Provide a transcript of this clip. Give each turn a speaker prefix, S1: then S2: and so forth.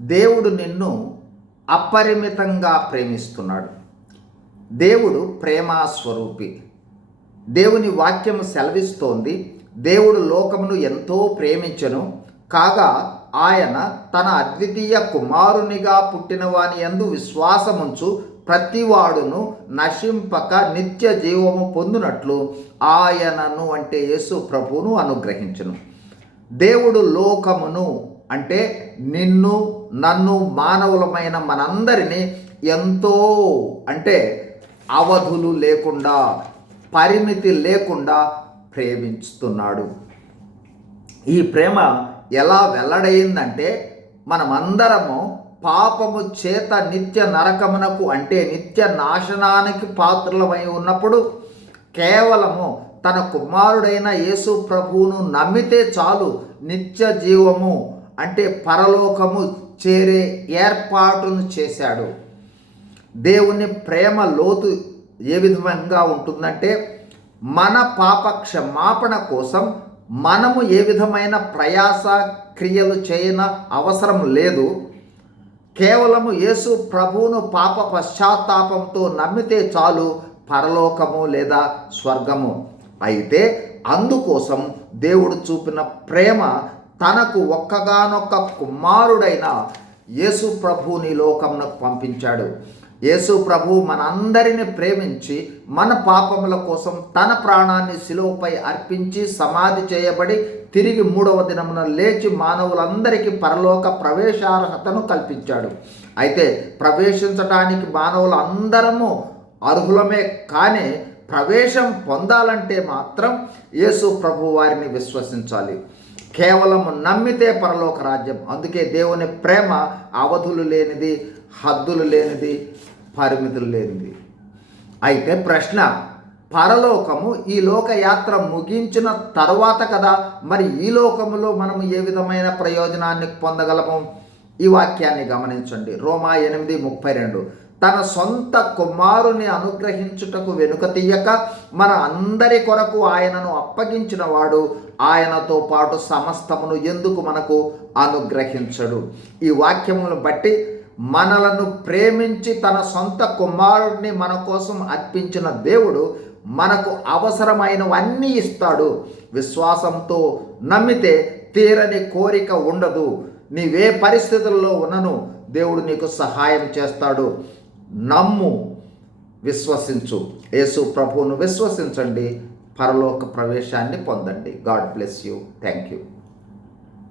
S1: దేవుడు నిన్ను అపరిమితంగా ప్రేమిస్తున్నాడు. దేవుడు ప్రేమా స్వరూపి దేవుని వాక్యం సెలవిస్తోంది. దేవుడు లోకమును ఎంతో ప్రేమించను. కాగా ఆయన తన అద్వితీయ కుమారునిగా పుట్టిన వాని యందు విశ్వాసముంచు ప్రతివాడును నశింపక నిత్య జీవము పొందునట్లు ఆయనను అంటే యేసు ప్రభువును అనుగ్రహించను. దేవుడు లోకమును అంటే నిన్ను నన్ను మానవులమైన మనందరినీ ఎంతో అంటే అవధులు లేకుండా పరిమితి లేకుండా ప్రేమించుతున్నాడు ఈ ప్రేమ ఎలా వెల్లడైందంటే మనమందరము పాపము చేత నిత్య నరకమునకు అంటే నిత్య నాశనానికి పాత్రలమై ఉన్నప్పుడు కేవలము తన కుమారుడైన యేసు ప్రభువును నమ్మితే చాలు నిత్య జీవము అంటే పరలోకము చేరే ఏర్పాటును చేశాడు. దేవుని ప్రేమ లోతు ఏ విధంగా ఉంటుందంటే మన పాప క్షమాపణ కోసం మనము ఏ విధమైన ప్రయాస క్రియలు చేయన అవసరం లేదు. కేవలము యేసు ప్రభువును పాప పశ్చాత్తాపంతో నమ్మితే చాలు పరలోకము లేదా స్వర్గము. అయితే అందుకోసం దేవుడు చూపిన ప్రేమ తనకు ఒక్కగానొక్క కుమారుడైన యేసు ప్రభుని లోకమునకు పంపించాడు. యేసు ప్రభు మనందరిని ప్రేమించి మన పాపముల కోసం తన ప్రాణాన్ని శిలువపై అర్పించి సమాధి చేయబడి తిరిగి మూడవ దినమున లేచి మానవులందరికీ పరలోక ప్రవేశార్హతను కల్పించాడు. అయితే ప్రవేశించడానికి మానవులందరము అర్హులమే కానీ ప్రవేశం పొందాలంటే మాత్రం యేసు ప్రభు వారిని విశ్వసించాలి. కేవలం నమ్మితే పరలోక రాజ్యం. అందుకే దేవుని ప్రేమ అవధులు లేనిది హద్దులు లేనిది పరిమితులు లేనిది. అయితే ప్రశ్న పరలోకము ఈ లోకయాత్ర ముగించిన తరువాత కదా మరి ఈ లోకములో మనం ఏ విధమైన ప్రయోజనాన్ని పొందగలము? ఈ వాక్యాన్ని గమనించండి. రోమా ఎనిమిది ముప్పై రెండు. తన సొంత కుమారుని అనుగ్రహించుటకు వెనుక తీయక మన అందరి కొరకు ఆయనను అప్పగించిన వాడు ఆయనతో పాటు సమస్తమును ఎందుకు మనకు అనుగ్రహించడు? ఈ వాక్యములను బట్టి మనలను ప్రేమించి తన సొంత కుమారుడిని మన కోసం అర్పించిన దేవుడు మనకు అవసరమైనవన్నీ ఇస్తాడు. విశ్వాసంతో నమ్మితే తీరని కోరిక ఉండదు. నీవే పరిస్థితుల్లో ఉన్నను. దేవుడు నీకు సహాయం చేస్తాడు. నమ్ము విశ్వసించు. యేసు ప్రభువును విశ్వసించండి. పరలోక ప్రవేశాన్ని పొందండి. God bless you. Thank you